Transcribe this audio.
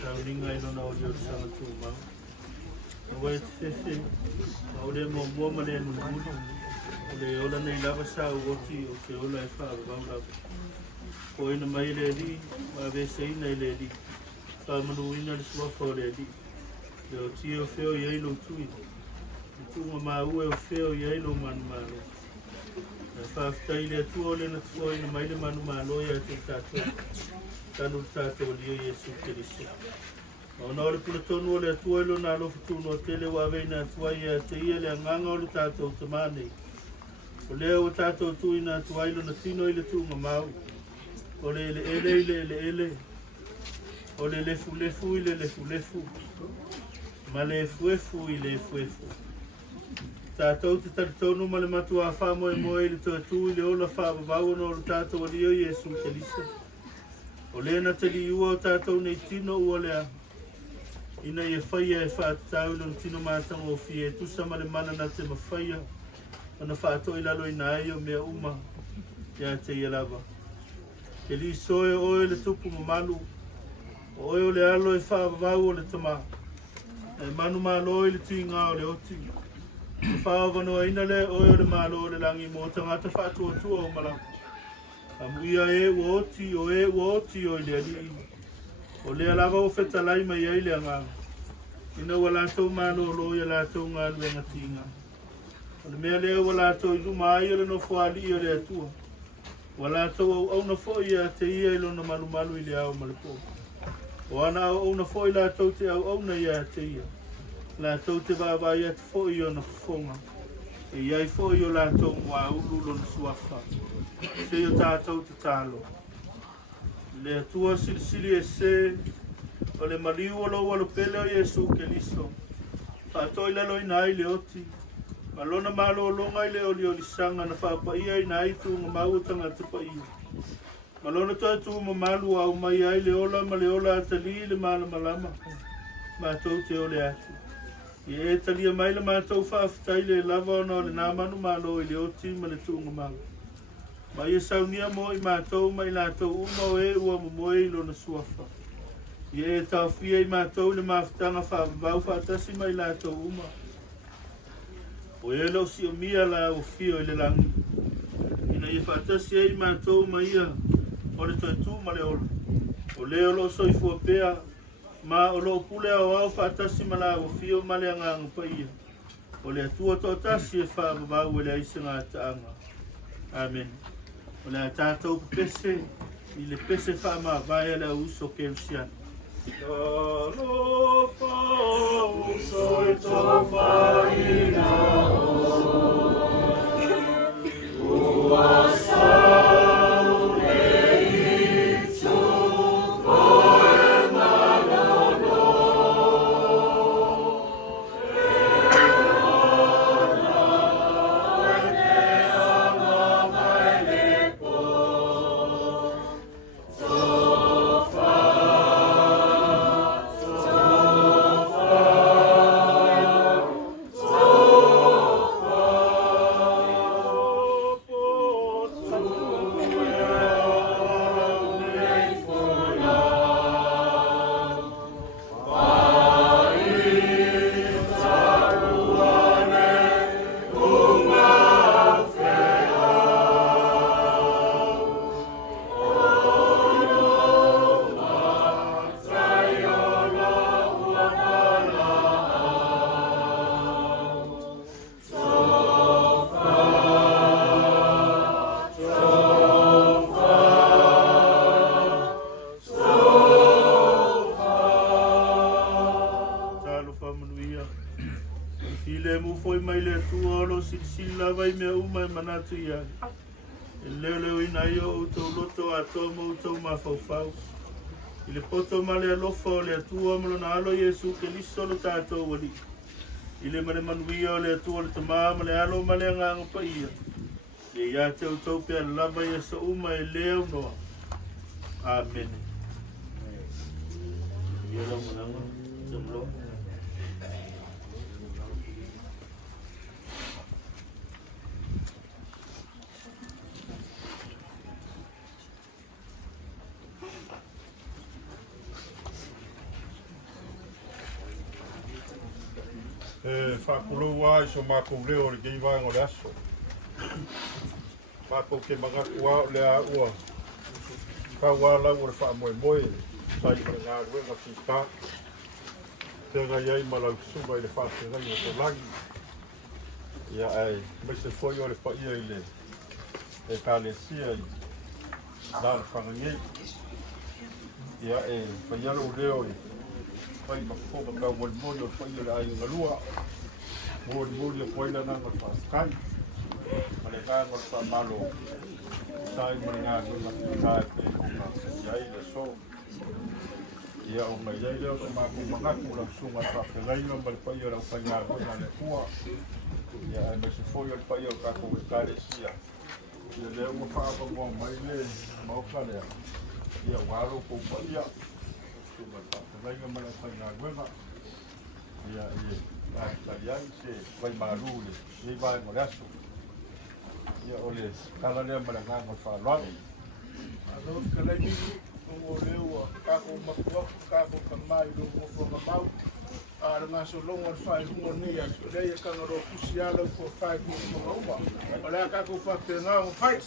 Saulinga ino na audio sa tuma. Wait, sisi. Audio mo male nungu. Ole ola na ilava sa uoti o ke ola e fa ba. Ko ina mai ledi, ma ve sei na ledi. Fa manu ina le swa fo ledi. Yo tio feo ye lo tui. Tu ma u e feo ye lo man malo. Fa ftai le tu ole na tu ina mai le manu malo ya te tatu. Tanu tatu le Yesu Kristo. Ona ole pula tonu ole tu elo na lo futu no tele wa ve na tu ya te ile nganga ole tatu te mane. Ole o tatu tu ina tu ilo na tino ile tu mau. Ole ele. Ole le fu ile. Ma le fuefu i le fuefu. Tātou te taritonu ma le matua a wha moe le tu i le ola wha babau no le tātou ali o Yesu Kelisa. O le na te li ua o tātou nei tino ua lea. Ina i e whaia e wha tāu le tino mātang o fie tusa ma le mana na te mawhaia. Ana wha ato i lalo i na e o mea uma. Ia te i lava. Ke li soe oe le tupu mamalu. Oe o le alo e wha babau o le tamaa. E manu malo i le tui ngā o le oti. Whaavano aina le oe o le malo o le langi mo tangata whaatua tua o mala. A muia e ua oti o i le ali. O le alava o whetalai mai ai le anga. Ina ua lātou malo o loia lātou ngā luenga tinga. O le mea leo ua lātou i luma ai o le no whaali o le atua. Ua lātou au na fo ia te ia ilo na malu i le au malipo. O ana au na foi la tau te au na ia te ia. La tau te vava ia te foi o na fonga. E iai foi o la tau mua ulu lo na suafa. Se o tātou te tālo. Le atua silisili e se. O le maliu o lo walo pele o Yesu Keliso. Tātou i lalo i nai le oti. Malona malo o longa i le oli o lisanga na whapa ia i nai tu ngā mautanga te pa ia. Malona tu mamalu au mai ai le ola ma le ola atali le malama. Mātou te ole atu. I e talia mai le mātou whaafitai le lava ona o le nāmanu malo i le oti ma le tuunga malu. Mai e saunia mo i mātou mai lātou uma o e ua momoe i lona suafa. I e tau fia i mātou le mawhitanga whaabau whaatasi mai lātou uma. O e lau si o mia la o fio i le langi. Ina i whaatasi e i mātou mai ia. O le toi tu ma le ola. O leo lo soi fua pea. Ma o lo pule au au whaatasi ma la o fio ma le angang paia. O le atua to tasi e wha babau e le aise ngā taanga. Amen. O le tātou pese. I le pese wha ma vai le uso ke usiana. Talo pa uso e to whaina o. Uasa. File mu foi mai le tuolo sila vai me uma manatu ia. Leo ina yo uto loto ato mo uto mafau. Ile poto male lofo le tuo mo na alo Yesu ke liso lo tato wali. Ile mane manuia le tuo le tama male alo male nga pa ia. Ye ya te uto pe lava Yesu uma e leo no. Amen. Yelo mo na jumlo. Whakulua so mākou leo le kei vai ngore aso. Mākou ke mangakua o le a ua. Kaua lau o le wha moe moe. Sai kore ngā ruenga pika. Tenga iei malau sunga i le whātengai o te langi. Ia ai, mai se foi o le whaia i le. E ka le sia i. Nā le whangangei. Ia e, whaiaro o leo i. Pai makoka ka mori o whaia le ai ngalua. Mori o koila na ngal whaskai. Male ngā ngal whamalo. Sai mani ngā ngal kai pe iai le so. Ia o mai iai leo sa māku mangaku la sunga whawhengai no mali pai o rau pai ngā ngal le kua. Ia ai mai se foi o le pai o kako e kare sia. Ia leo ma whaapa mua mai le mauka lea. Ia waro kou pai ia. Sunga whawhengai no mali pai ngā ngal. Ia ia. Kalian se vai malu le se vai moraso ia ole kala le malanga mo fa lo ado kala ni o leo ka ko makua ka ko kamai do mo fo mau ara na so long or five mo ni ya le ya ka no kusiala ko 5 mo mo ole ka ko fa te na mo fai